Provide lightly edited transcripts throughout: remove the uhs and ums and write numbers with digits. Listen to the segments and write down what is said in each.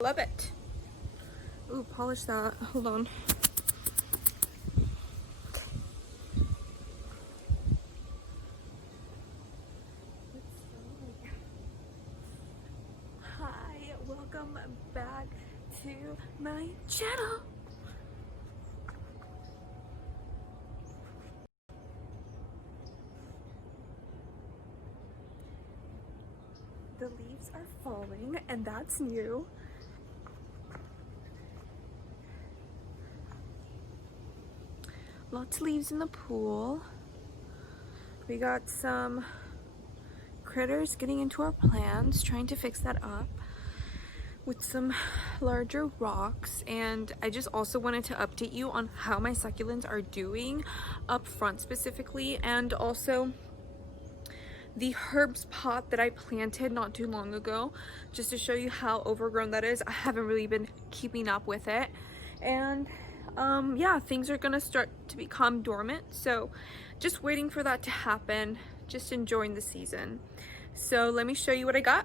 Love it. Ooh, polish that. Hold on. Hi, welcome back to my channel. The leaves are falling, and that's new. Lots of leaves in the pool. We got some critters getting into our plants, trying to fix that up with some larger rocks. And I just also wanted to update you on how my succulents are doing up front specifically, and also the herbs pot that I planted not too long ago, just to show you how overgrown that is. I haven't really been keeping up with it, and yeah, things are gonna start to become dormant, so just waiting for that to happen, just enjoying the season. So let me show you what I got.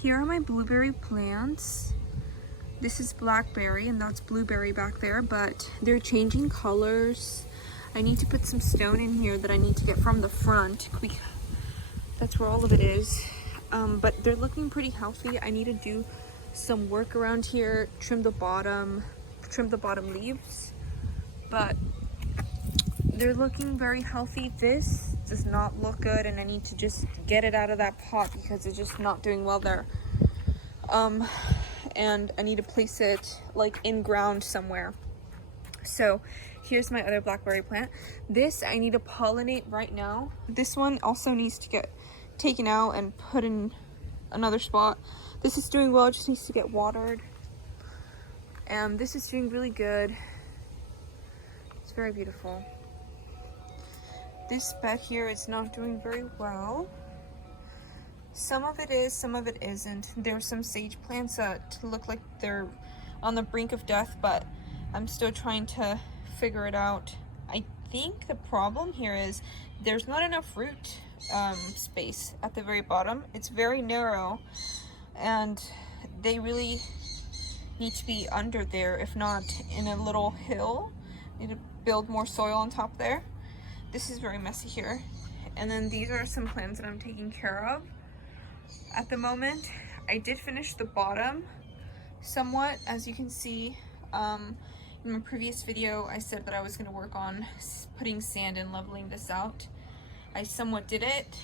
Here are my blueberry plants. This is blackberry and that's blueberry back there, but they're changing colors. I need to put some stone in here that I need to get from the front. That's where all of it is. But they're looking pretty healthy. I need to do some work around here, trim the bottom leaves, but they're looking very healthy. This does not look good, and I need to just get it out of that pot because it's just not doing well there. And I need to place it like in ground somewhere. So here's my other blackberry plant. This I need to pollinate right now. This one also needs to get taken out and put in another spot. This is doing well, it just needs to get watered. And this is doing really good. It's very beautiful. This bed here is not doing very well. Some of it is, some of it isn't. There are some sage plants that look like they're on the brink of death, but I'm still trying to figure it out. I think the problem here is there's not enough root space at the very bottom. It's very narrow, and they really need to be under there, if not in a little hill. Need to build more soil on top there. This is very messy here. And then these are some plants that I'm taking care of at the moment. I did finish the bottom somewhat. As you can see, in my previous video I said that I was going to work on putting sand and leveling this out. I somewhat did it.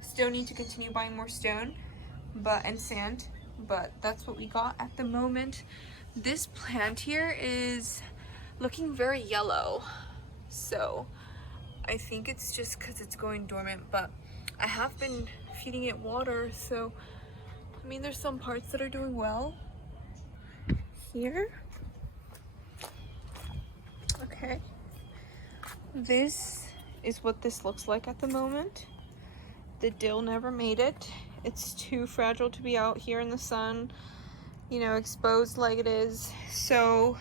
Still need to continue buying more stone and sand, but that's what we got at the moment. This plant here is looking very yellow, so I think it's just because it's going dormant, but I have been feeding it water, so I mean there's some parts that are doing well. Here, okay, this is what this looks like at the moment. The dill never made it. It's too fragile to be out here in the sun, you know, exposed like it is. So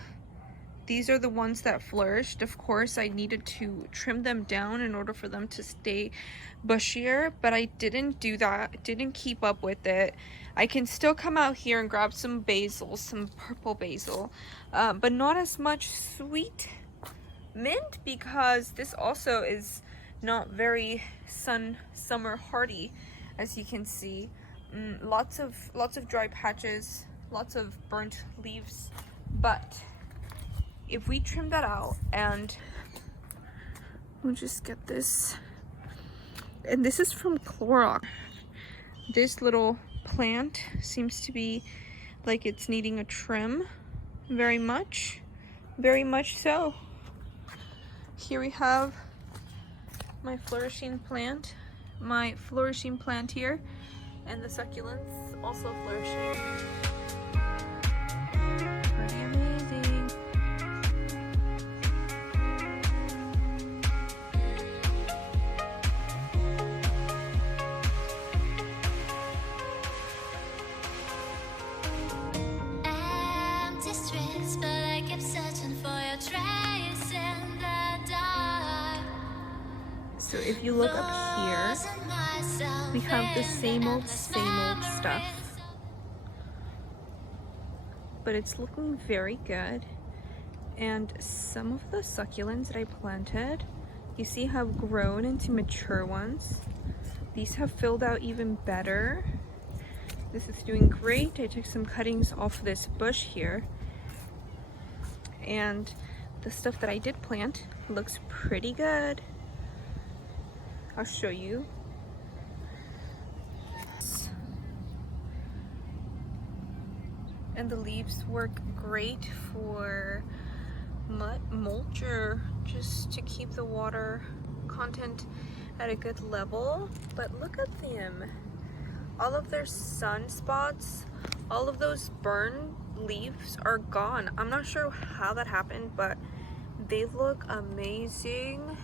these are the ones that flourished. Of course, I needed to trim them down in order for them to stay bushier, but I didn't do that. Didn't keep up with it. I can still come out here and grab some basil, some purple basil, but not as much sweet mint, because this also is not very summer hardy, as you can see. Lots of dry patches, lots of burnt leaves, but if we trim that out, and we'll just get this, and this is from Clorox. This little plant seems to be like it's needing a trim very much so. Here we have my flourishing plant here, and the succulents also flourishing. Pretty amazing. I'm distressed, but I kept searching for your trace in the dark. So if you look up here, we have the same old stuff. but it's looking very good. And some of the succulents that I planted, you see, have grown into mature ones. These have filled out even better. This is doing great. I took some cuttings off this bush here, and the stuff that I did plant looks pretty good. I'll show you. And the leaves work great for mulch, or just to keep the water content at a good level. But look at them. All of their sunspots, all of those burned leaves are gone. I'm not sure how that happened, but they look amazing.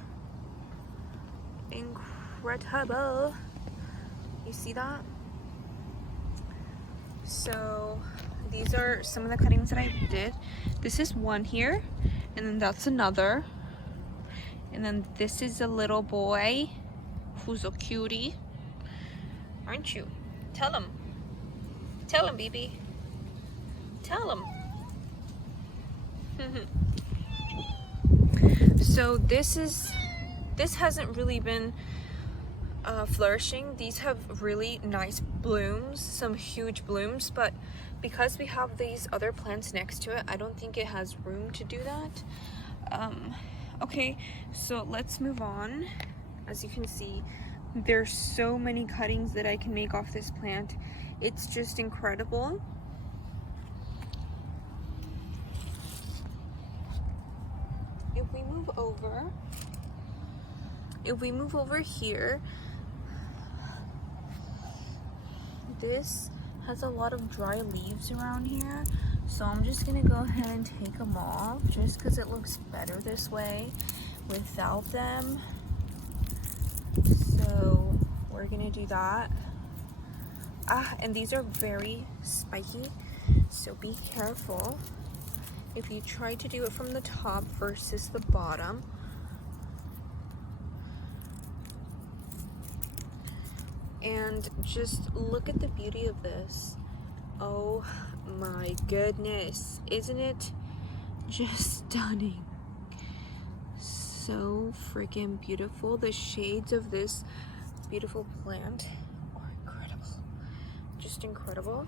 Incredible. You see that? So these are some of the cuttings that I did. This is one here, and then that's another. And then this is a little boy who's a cutie. Aren't you? Tell him. Tell him, baby. Tell him. So this hasn't really been flourishing. These have really nice blooms, some huge blooms, but because we have these other plants next to it, I don't think it has room to do that. Okay, so let's move on. As you can see, there's so many cuttings that I can make off this plant. It's just incredible. If we move over here, this has a lot of dry leaves around here, so I'm just gonna go ahead and take them off just because it looks better this way without them. So we're gonna do that. And these are very spiky, so be careful if you try to do it from the top versus the bottom. And just look at the beauty of this. Oh my goodness, isn't it just stunning? So freaking beautiful. The shades of this beautiful plant are incredible. Just incredible.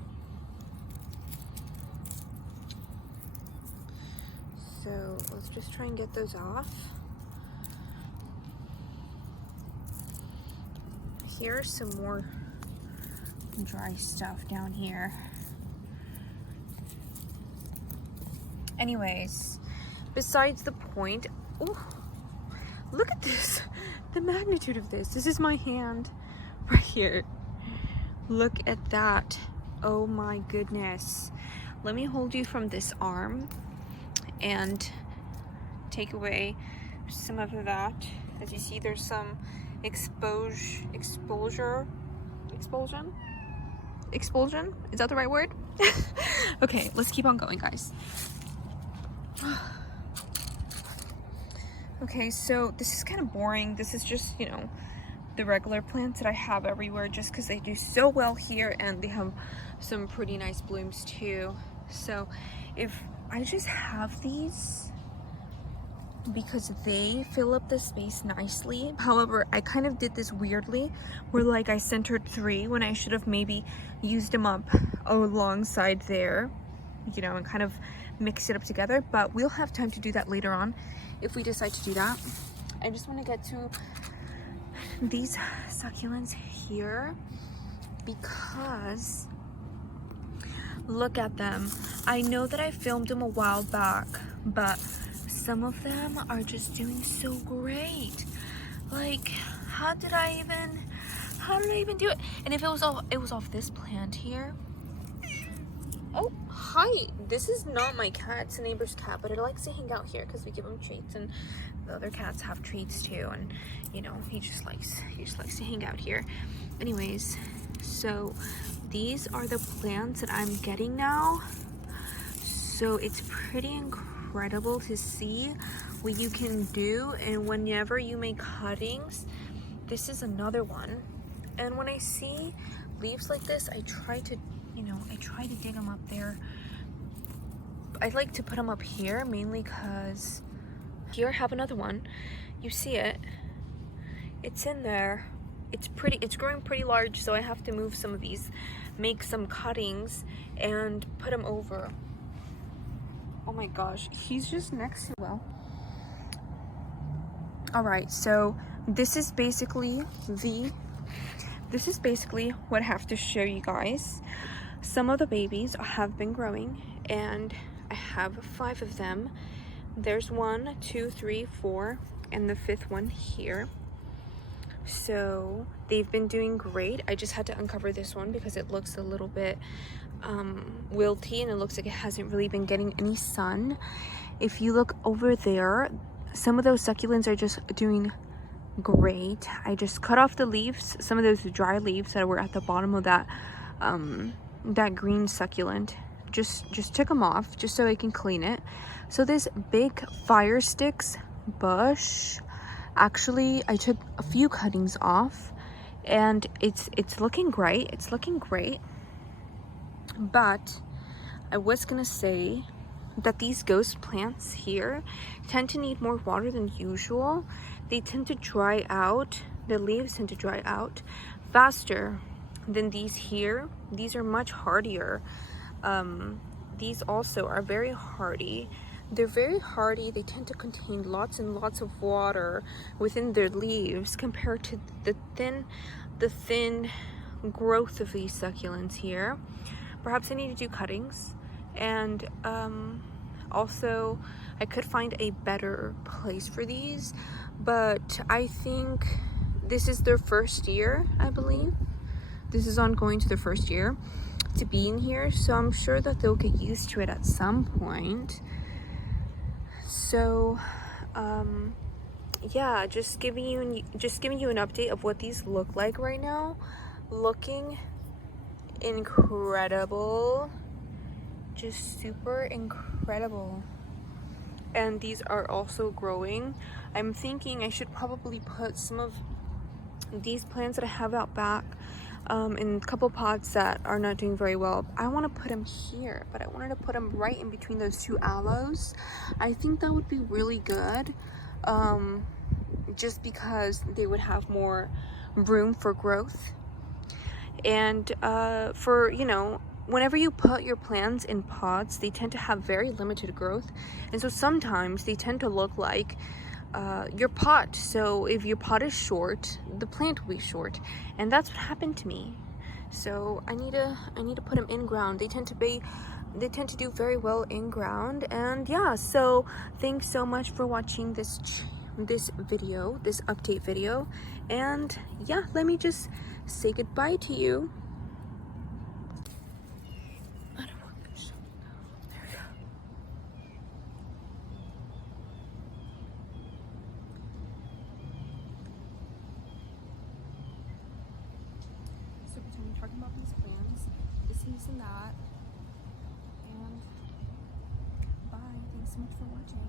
So let's just try and get those off. Here's some more dry stuff down here. Anyways, besides the point. Oh, look at this. The magnitude of this. This is my hand right here. Look at that. Oh my goodness. Let me hold you from this arm and take away some of that. As you see, there's some expulsion. Is that the right word? Okay, let's keep on going, guys. Okay, so this is kind of boring. This is just, you know, the regular plants that I have everywhere just because they do so well here, and they have some pretty nice blooms too. So if I just have these because they fill up the space nicely. However, I kind of did this weirdly where like I centered 3 when I should have maybe used them up alongside there, you know, and kind of mix it up together, but we'll have time to do that later on if we decide to do that. I just want to get to these succulents here because look at them. I know that I filmed them a while back, but some of them are just doing so great. Like, how did I even do it? And if it was off this plant here. Oh, hi. This is not my cat. It's a neighbor's cat, but it likes to hang out here because we give him treats, and the other cats have treats too. And you know, he just likes to hang out here. Anyways, so these are the plants that I'm getting now. So it's pretty incredible to see what you can do, and whenever you make cuttings, this is another one. And when I see leaves like this, I try to dig them up there I like to put them up here mainly because here I have another one. You see it? It's in there. It's growing pretty large, so I have to move some of these, make some cuttings, and put them over. Oh my gosh, he's just next to well. All right, so this is basically what I have to show you guys. Some of the babies have been growing, and I have 5 of them. There's 1, 2, 3, 4, and the 5th one here. So they've been doing great. I just had to uncover this one because it looks a little bit wilty, and it looks like it hasn't really been getting any sun. If you look over there, some of those succulents are just doing great. I just cut off the leaves, some of those dry leaves that were at the bottom of that that green succulent. Just took them off just so I can clean it. So this big fire sticks bush, actually I took a few cuttings off, and it's looking great. It's looking great. But I was gonna say that these ghost plants here tend to need more water than usual. They tend to dry out, the leaves tend to dry out faster than these here. These are much hardier. These also are very hardy. They're very hardy. They tend to contain lots and lots of water within their leaves compared to the thin growth of these succulents here. Perhaps I need to do cuttings, and also I could find a better place for these, but I think this is their first year, I believe. This is ongoing to their first year to be in here, so I'm sure that they'll get used to it at some point. So yeah, just giving you an update of what these look like right now. Looking incredible, just super incredible. And these are also growing. I'm thinking I should probably put some of these plants that I have out back in a couple pots that are not doing very well. I want to put them here, but I wanted to put them right in between those 2 aloes. I think that would be really good, just because they would have more room for growth. And for, you know, whenever you put your plants in pots, they tend to have very limited growth, and so sometimes they tend to look like your pot. So if your pot is short, the plant will be short, and that's what happened to me. So I need to put them in ground. They tend to do very well in ground. And yeah, so thanks so much for watching this video, this update video. And yeah, let me just say goodbye to you. I don't want them showing now. There we go. So pretend we're talking about these plans, this and that, and bye. Thanks so much for watching.